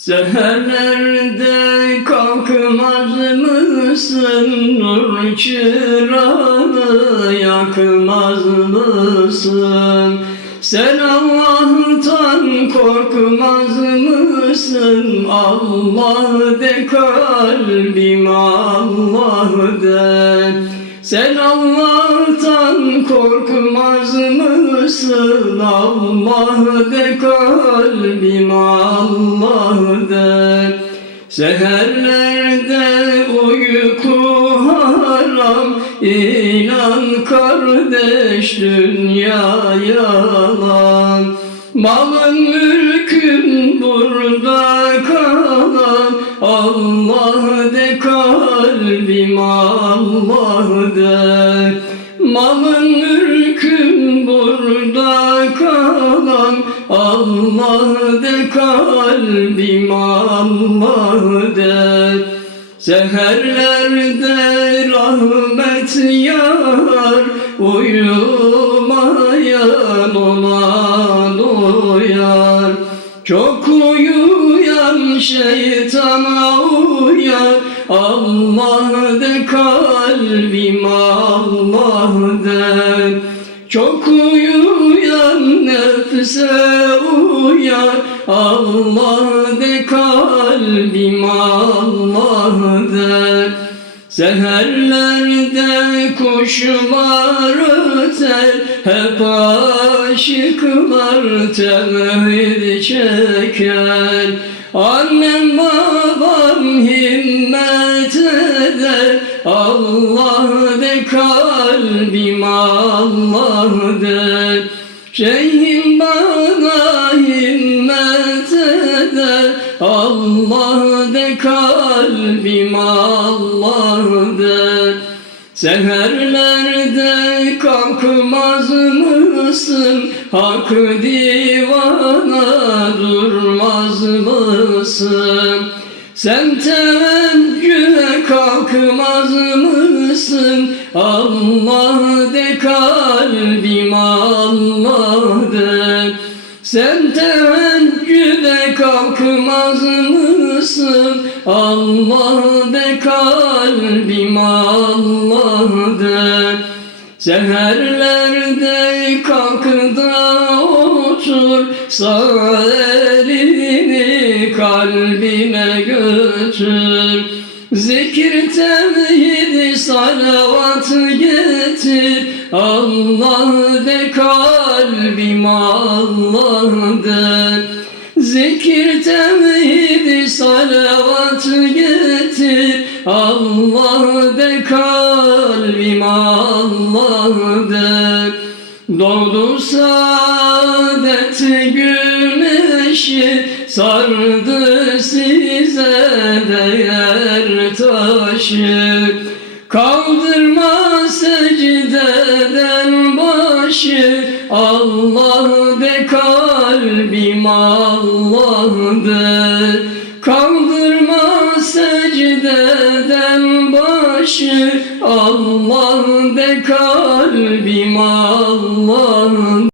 Seherlerde kalkmaz mısın Nur çırağı yakmaz mısın? Sen Allah'tan korkmaz mısın? Allah de kalbim Allah de Sen Allah'tan korkmaz mısın Allah de kalbim Allah de. Seherlerde uyku haram İnan kardeş dünya yalan. Malın mülkün burada Allah de kalbim Allah de Malın mülkün burada kalan Allah de kalbim Allah de Seherlerde rahmet yar Uyumayan şeytana uyar Allah de kalbim Allah de Çok uyuyan nefse uyar Allah de kalbim Allah de Seherlerde kuşlar öter Hep aşıklar tevhid çeker. Annem himmet eder Allah de kalbim Allah de. Şeyhim bana himmet eder. Allah de kalbim Allah de. Seherlerde kalkmaz mısın? Hak divana durmaz mısın Sen teveccühe kalkmaz mısın? Allah de kalbim Allah de Sen teveccühe kalkmaz mısın? Allah de kalbim Allah de Seherlerde kalk da otur Sağ elini kalbine götür. Zikir tevhid salavat getir. Allah de kalbim Allah de Zikir tevhid salavat getir. Allah de kalbim Allah de Doğdu saadet güneşi Sardı size değer taşı. Kaldırma secdeden başı. Allah de kalbim Allah de. Kaldırma secdeden başı. Allah de kalbim Allah